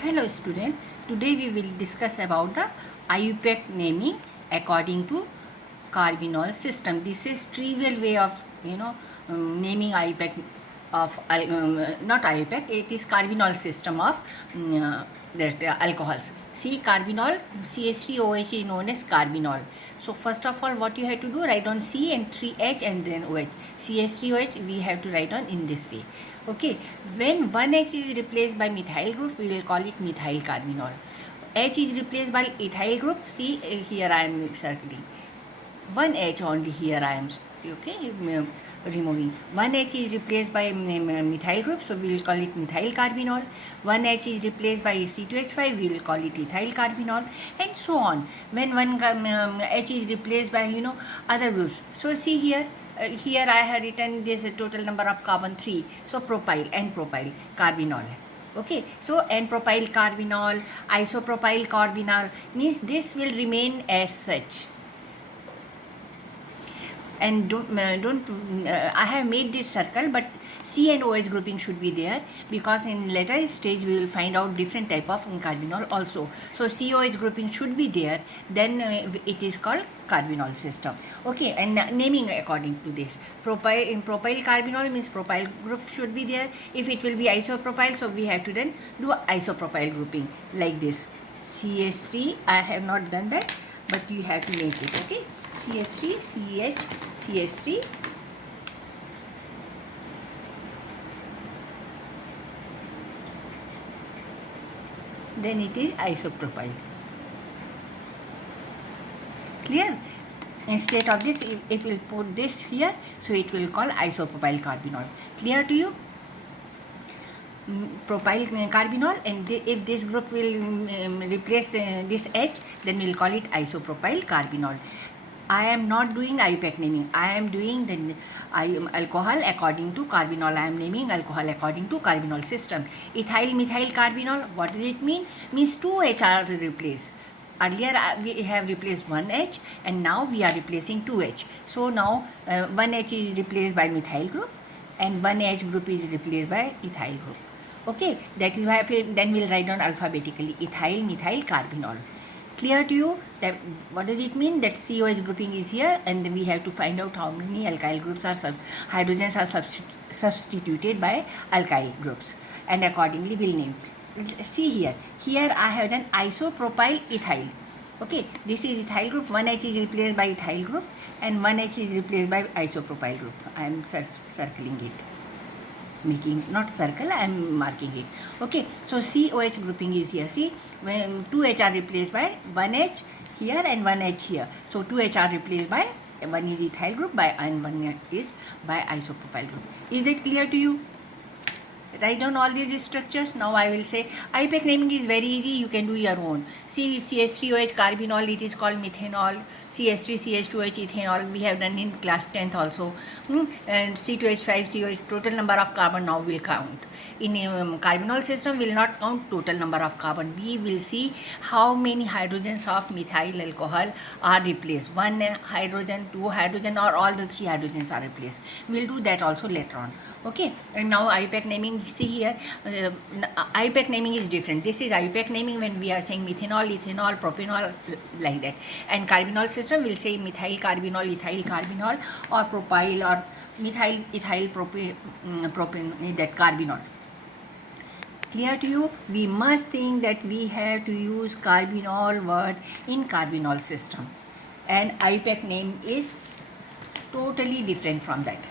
Hello student, today we will discuss about the IUPAC naming according to Carbinol system. This is trivial way of naming IUPAC of not IUPAC, it is Carbinol system of alcohols. See, carbinol CH3OH is known as carbinol. So first of all, what you have to do, write on C and 3H and then OH. CH3OH we have to write on in this way. Okay, when one H is replaced by methyl group, we will call it methyl carbinol. H is replaced by ethyl group. See, here I am circling. One H only here I am removing. One H is replaced by methyl group, so we will call it methyl carbinol. One H is replaced by C2H5, we will call it ethyl carbinol, and so on. When one H is replaced by other groups. So see here. Here I have written this total number of carbon 3. So propyl, N-propyl carbinol. Okay, so N-propyl carbinol, isopropyl carbinol means this will remain as such. And I have made this circle, but C and OH grouping should be there, because in later stage we will find out different type of carbinol also. So COH grouping should be there, then it is called carbinol system. Okay, and naming according to this. Propyl carbinol means propyl group should be there. If it will be isopropyl, so we have to then do isopropyl grouping like this. CH3, I have not done that, but you have to make it. Okay, CH3, CH, CH3, then it is isopropyl. Clear? Instead of this, if we put this here, so it will call isopropyl carbinol. Clear to you? Propyl carbinol, and if this group will replace this H, then we will call it isopropyl carbinol. I am not doing IUPAC naming. I am doing the alcohol according to carbinol. I am naming alcohol according to carbinol system. Ethyl methyl carbinol, what does it mean? Means 2 H are replaced. Earlier we have replaced 1 H, and now we are replacing 2 H. So now 1 H is replaced by methyl group and 1 H group is replaced by ethyl group. Okay, that is why then we will write down alphabetically ethyl methyl carbinol. Clear to you that what does it mean? That COH grouping is here, and then we have to find out how many alkyl groups are hydrogens are substituted by alkyl groups, and accordingly we'll name. See here. Here I have done isopropyl ethyl. Okay, this is ethyl group. 1 H is replaced by ethyl group, and 1 H is replaced by isopropyl group. I am circling it. Making not circle, I am marking it. Okay, so COH grouping is here. See, when 2H are replaced by 1H here and 1H here. So 2H are replaced by 1 is ethyl group by and 1 is by isopropyl group. Is that clear to you? Write down all these structures. Now I will say IUPAC naming is very easy. You can do your own. See, CH3OH carbinol, it is called methanol. CH3CH2OH ethanol, we have done in class 10th also. And C2H5 COH, total number of carbon now will count. In carbinol system will not count total number of carbon. We will see how many hydrogens of methyl alcohol are replaced. 1 hydrogen, 2 hydrogen, or all the 3 hydrogens are replaced. We will do that also later on. Okay, and now IUPAC naming, see here, IUPAC naming is different. This is IUPAC naming when we are saying methanol, ethanol, propanol, like that. And carbinol system will say methyl carbinol, ethyl carbinol, or propyl, or methyl, ethyl, propane, that carbinol. Clear to you? We must think that we have to use carbinol word in carbinol system. And IUPAC name is totally different from that.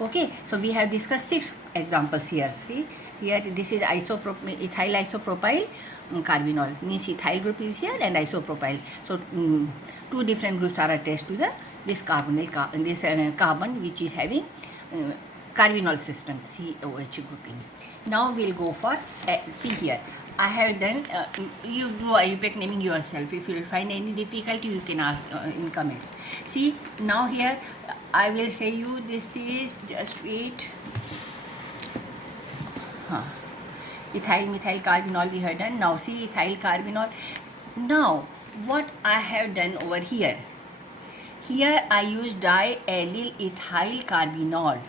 Okay, so we have discussed 6 examples here. See, here this is ethyl isopropyl carbinol, means ethyl group is here and isopropyl. So 2 different groups are attached to this carbon which is having carbinol system, COH grouping. Now we'll go for see here. I have done, you do IUPAC naming yourself. If you will find any difficulty, you can ask in comments. See, now here I will say you, this is, just wait. Ethyl methyl carbinol we have done. Now see, ethyl carbinol. Now what I have done over here, here I use diallyl ethyl carbinol.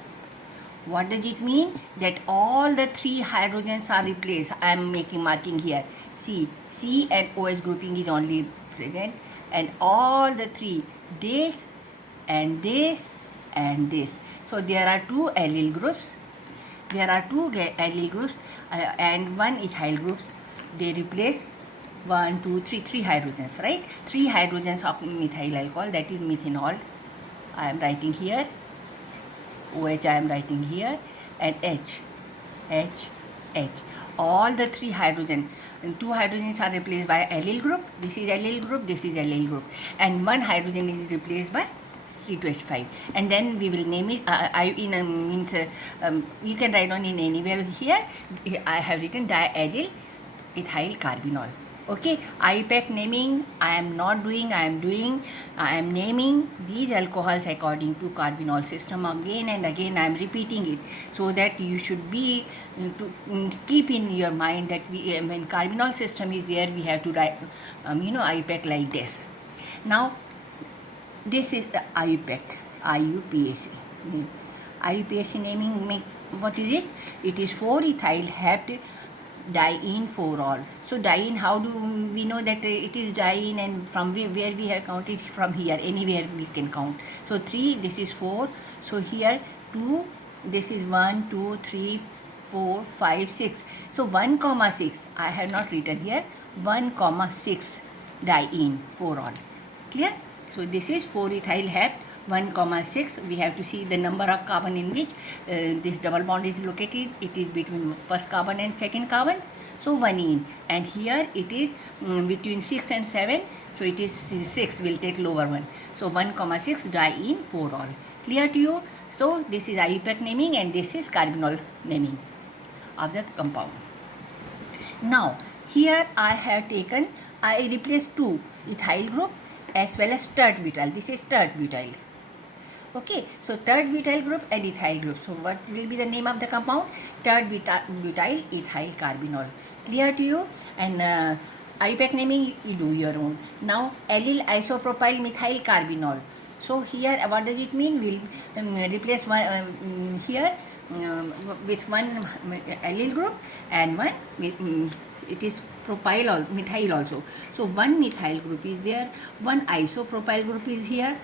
What does it mean? That all the three hydrogens are replaced. I am making marking here. See, C and OH grouping is only present, and all the three, this and this and this. So there are two allyl groups. There are two allyl groups and one ethyl groups. They replace three hydrogens, right? Three hydrogens of methyl alcohol, that is methanol. I am writing here. OH I am writing here, and H. All the three hydrogen, two hydrogens are replaced by allyl group. This is allyl group, this is allyl group, and one hydrogen is replaced by C2H5, and then we will name it. You can write on in anywhere here. I have written diallyl ethyl carbinol. Okay, IPAC naming I am not doing, I am doing. I am naming these alcohols according to Carbinol system again and again. I am repeating it so that you should be to keep in your mind that when Carbinol system is there, we have to write IPAC like this. Now this is the IUPAC, IUPAC. IUPAC naming, what is it? It is 4-ethyl hept diene 4-ol. So diene, how do we know that it is diene, and from where we have counted? From here, anywhere we can count. So 3, this is 4. So here 2, this is 1, 2, 3, 4, 5, 6. So 1,6, I have not written here, 1,6 diene 4-ol. Clear? So this is 4-ethyl hept 1,6. We have to see the number of carbon in which this double bond is located. It is between first carbon and second carbon. So 1-ene, and here it is between 6 and 7. So it is 6. We'll take lower one. So 1,6 diene 4-ol. Clear to you? So this is IUPAC naming, and this is carbinol naming of the compound. Now here I replaced 2 ethyl group as well as tert-butyl. This is tert-butyl. Okay, so tert-butyl group and ethyl group. So what will be the name of the compound? Tert-butyl ethyl carbinol. Clear to you? And IUPAC naming, you do your own. Now allyl isopropyl methyl carbinol. So here, what does it mean? We'll replace one here with one allyl group and one it is propyl or methyl also. So one methyl group is there, one isopropyl group is here,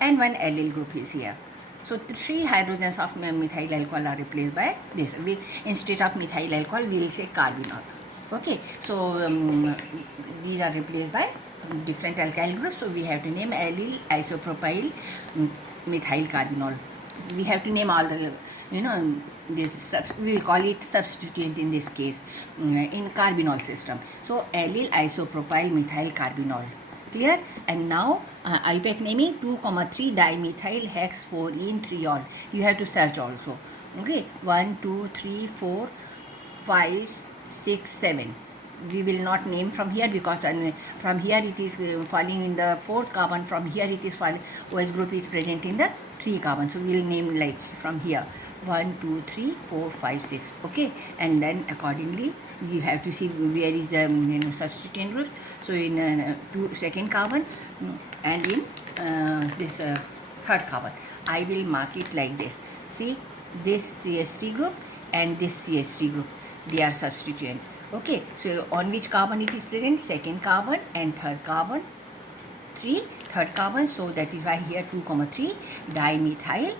and one allyl group is here. So 3 hydrogens of methyl alcohol are replaced by this. Instead of methyl alcohol, we will say carbinol. Okay, so these are replaced by different alkyl groups. So we have to name allyl isopropyl methyl carbinol. We have to name all the, this, we will call it substituent in this case in carbinol system. So allyl isopropyl methyl carbinol. Clear? And now IUPAC naming 2,3 dimethyl hex 4-ene 3-ol. You have to search also. Okay, 1, 2, 3, 4, 5, 6, 7. We will not name from here because from here it is falling in the 4th carbon. From here it is falling, OH group is present in the 3 carbon. So we will name like from here 1, 2, 3, 4, 5, 6. Okay, and then accordingly you have to see where is the substituent group. So in second carbon and in this 3rd carbon, I will mark it like this. See, this CH3 group and this CH3 group, they are substituent. Okay, so on which carbon it is present? Second carbon and 3rd carbon. 3rd carbon. So that is why here 2,3 dimethyl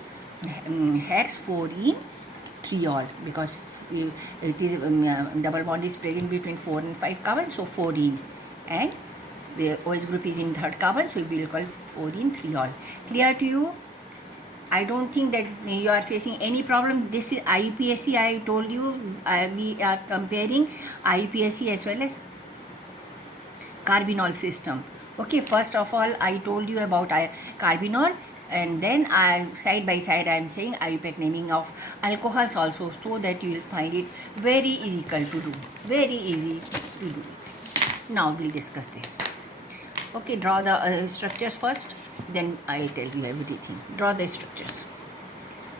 hex 4-ene 3-ol, because it is double bond is present between 4 and 5 carbon. So 4-ene, and the OH group is in 3rd carbon. So we will call 4-ene 3-ol. Clear to you? I don't think that you are facing any problem. This is IUPAC. I told you we are comparing IUPAC as well as carbinol system. Okay, first of all, I told you about carbinol, and then side by side I am saying IUPAC naming of alcohols also, so that you will find it very easy to do. Very easy to do. Now we will discuss this. Okay, draw the structures first, then I will tell you everything. Draw the structures.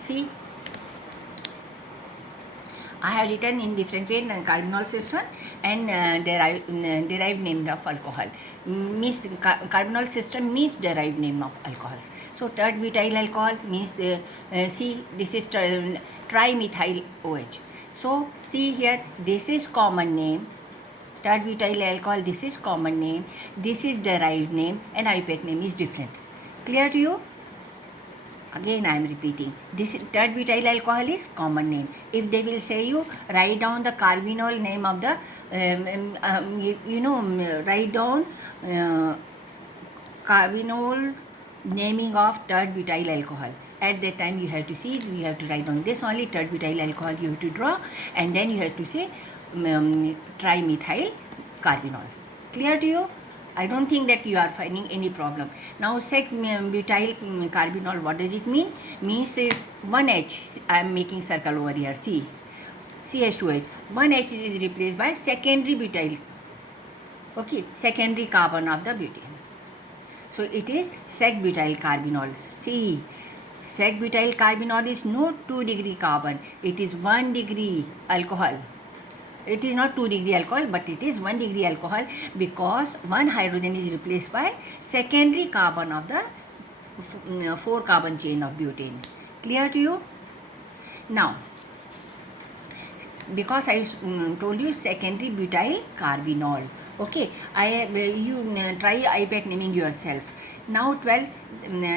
See, I have written in different way in carbinol system and derived name of alcohol. Means carbinol system means derived name of alcohols. So tert-butyl alcohol means see, this is trimethyl OH. So see here, this is common name, tert-butyl alcohol, this is common name, this is derived name, and IUPAC name is different. Clear to you? Again I am repeating, this tert-butyl alcohol is common name. If they will say you, write down the carbinol name of the, write down carbinol naming of tert-butyl alcohol. At that time you have to see, you have to write down this only, tert-butyl alcohol you have to draw, and then you have to say trimethyl carbinol. Clear to you? I don't think that you are finding any problem. Now sec-butyl carbinol, what does it mean? Means 1H, I am making circle over here, see, CH2H. 1H is replaced by secondary butyl, okay, secondary carbon of the butane. So it is sec-butyl carbinol. See, sec-butyl carbinol is not 2 degree carbon, it is 1 degree alcohol. It is not 2 degree alcohol, but it is 1 degree alcohol, because one hydrogen is replaced by secondary carbon of the 4 carbon chain of butane. Clear to you? Now, because I told you secondary butyl carbinol, okay, you try IUPAC naming yourself. Now 12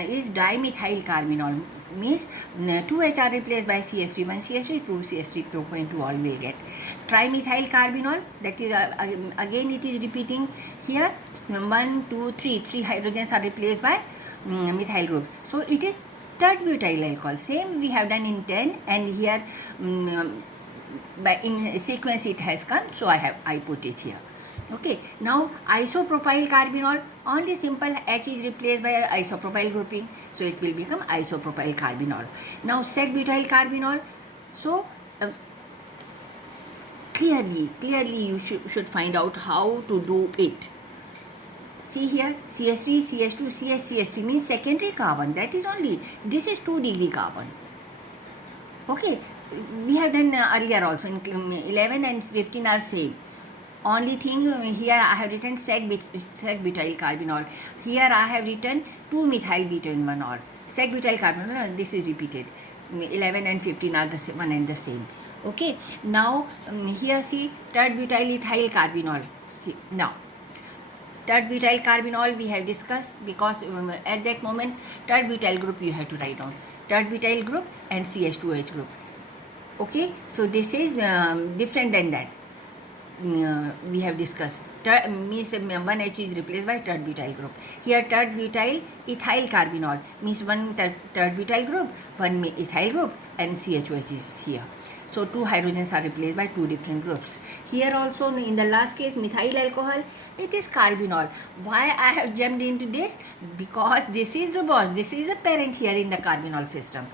is dimethyl carbinol, means 2H are replaced by CH3, 1 CH3, 2 CH3, 2.2 all will get. Trimethyl carbinol, that is again it is repeating here, 1, 2, 3 hydrogens are replaced by methyl group. So it is tert-butyl alcohol. Same we have done in 10, and here in sequence it has come, so I put it here. Okay, now isopropyl carbinol, only simple H is replaced by isopropyl grouping, so it will become isopropyl carbinol. Now sec-butyl carbinol, so clearly you should find out how to do it. See here, CH3, CH2, CH3 means secondary carbon, that is only, this is 2 degree carbon. Okay, we have done earlier also, in 11 and 15 are same. Only thing here I have written sec-butyl carbinol. Here I have written 2-methyl butanol. Sec-butyl carbinol, this is repeated. 11 and 15 are the one and the same. Okay. Now here see tert-butyl ethyl carbinol. See now, tert-butyl carbinol we have discussed, because at that moment tert-butyl group you have to write down. Tert-butyl group and CH2H group. Okay. So this is different than that. We have discussed, means 1H is replaced by tert-butyl group. Here tert-butyl ethyl carbinol means 1 tert-butyl group, 1 ethyl group, and CH2H is here. So 2 hydrogens are replaced by 2 different groups. Here also in the last case methyl alcohol, it is carbinol. Why I have jumped into this? Because this is the boss, this is the parent here in the carbinol system.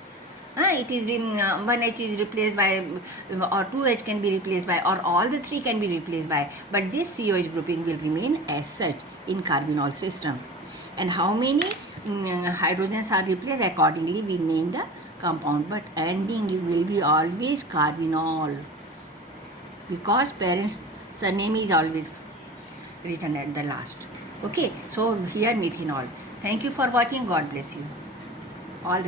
It is 1H is replaced by, or 2H can be replaced by, or all the 3 can be replaced by, but this COH grouping will remain as such in carbinol system. And how many hydrogens are replaced, accordingly we name the compound, but ending will be always carbinol, because parent's surname is always written at the last. Okay, so here methanol. Thank you for watching. God bless you. All the